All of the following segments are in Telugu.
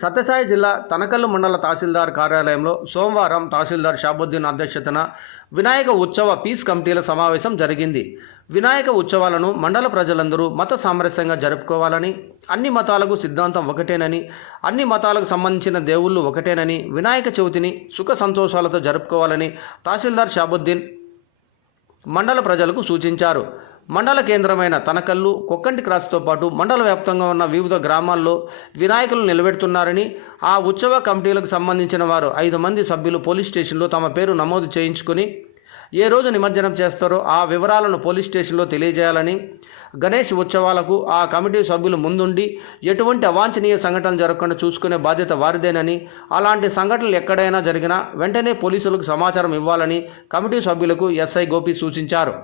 సత్యసాయి జిల్లా తనకల్లు మండల తహసీల్దార్ కార్యాలయంలో సోమవారం తహసీల్దార్ షాబుద్దీన్ అధ్యక్షతన వినాయక ఉత్సవ పీస్ కమిటీల సమావేశం జరిగింది. వినాయక ఉత్సవాలను మండల ప్రజలందరూ మత సామరస్యంగా జరుపుకోవాలని అన్ని మతాలకు సిద్ధాంతం ఒకటేనని అన్ని మతాలకు సంబంధించిన దేవుళ్ళు ఒకటేనని వినాయక చవితిని సుఖ సంతోషాలతో జరుపుకోవాలని తహసీల్దార్ షాబుద్దీన్ మండల ప్రజలకు సూచించారు. మండల కేంద్రమైన తనకల్లు కొక్కంటి క్రాస్తో పాటు మండల వ్యాప్తంగా ఉన్న వివిధ గ్రామాల్లో వినాయకులు నిలబెడుతున్నారని ఆ ఉత్సవ కమిటీలకు సంబంధించిన వారు ఐదు మంది సభ్యులు పోలీస్ స్టేషన్లో తమ పేరు నమోదు చేయించుకుని ఏ రోజు నిమజ్జనం చేస్తారో ఆ వివరాలను పోలీస్ స్టేషన్లో తెలియజేయాలని గణేష్ ఉత్సవాలకు ఆ కమిటీ సభ్యులు ముందుండి ఎటువంటి అవాంఛనీయ సంఘటనలు జరగకుండా చూసుకునే బాధ్యత వారిదేనని అలాంటి సంఘటనలు ఎక్కడైనా జరిగినా వెంటనే పోలీసులకు సమాచారం ఇవ్వాలని కమిటీ సభ్యులకు ఎస్ఐ గోపి సూచించారు.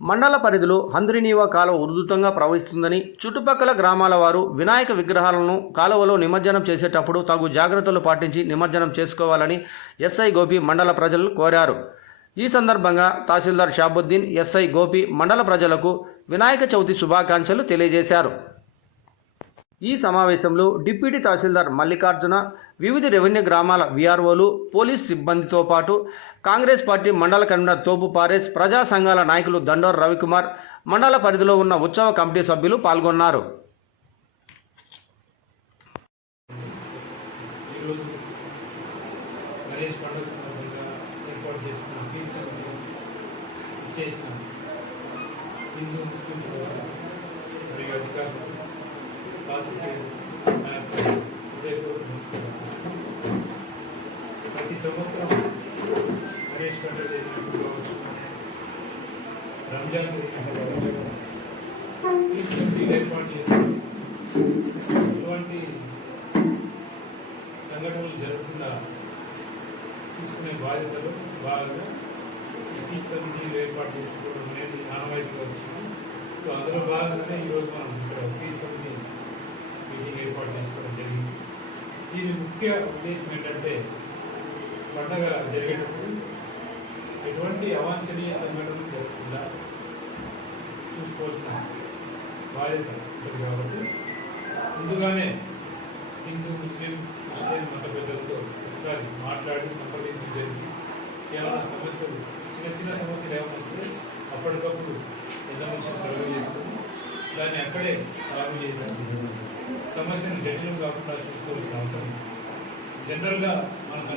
మండల పరిధిలో హంద్రినీవా కాలువ ఉధృతంగా ప్రవహిస్తుందని చుట్టుపక్కల గ్రామాల వారు వినాయక విగ్రహాలను కాలువలో నిమజ్జనం చేసేటప్పుడు తగు జాగ్రత్తలు పాటించి నిమజ్జనం చేసుకోవాలని ఎస్ఐ గోపి మండల ప్రజలను కోరారు. ఈ సందర్భంగా తహసీల్దార్ షాబుద్దీన్ ఎస్ఐ గోపి మండల ప్రజలకు వినాయక చవితి శుభాకాంక్షలు తెలియజేశారు. ఈ సమావేశంలో డిప్యూటీ తహసీల్దార్ మల్లికార్జున వివిధ రెవెన్యూ గ్రామాల విఆర్ఓలు పోలీస్ సిబ్బందితో పాటు కాంగ్రెస్ పార్టీ మండల కన్వీనర్ తోపు పారేస్ ప్రజా సంఘాల నాయకులు దండోర్ రవికుమార్ మండల పరిధిలో ఉన్న ఉత్సవ కమిటీ సభ్యులు పాల్గొన్నారు. చేసిన హిందూ ముస్లిం మరియు అధికారులు పాత్రికేయులు ప్రతి సంవత్సరం గణేష్ పండుగ కావచ్చు రంజాన్ జరిగినప్పుడు ఏర్పాటు చేసుకుని ఇటువంటి సంఘటనలు జరగకుండా తీసుకునే బాధ్యతలు భాగంగా ఈ పీస్ కమిటీలు ఏర్పాటు చేసుకోవడం అనేది ఆనవాయితీగా వచ్చింది. సో అందులో భాగంగానే ఈరోజు మనం ఇక్కడ పీస్ కమిటీ మీటింగ్ ఏర్పాటు చేసుకోవడం జరిగింది. దీని ముఖ్య ఉద్దేశం ఏంటంటే పండగ జరిగేటప్పుడు ఎటువంటి అవాంఛనీయ సంఘటనలు జరగకుండా చూసుకోవాల్సిన బాధ్యత ఉంటుంది కాబట్టి ముందుగానే హిందూ ముస్లిం క్రిస్టియన్ మత పెద్దలతో ఒకసారి మాట్లాడి సంప్రదించడం జరిగింది. ఏమైనా సమస్యలు చిన్న చిన్న సమస్యలు ఏమైనా వస్తే అప్పటికప్పుడు పెద్ద మనుషులు కలుగ చేసుకుని దాన్ని అక్కడే సాగు చేశాను సమస్యను జటిలం కాకుండా చూసుకోవాల్సిన అవసరం. జనరల్గా మనకు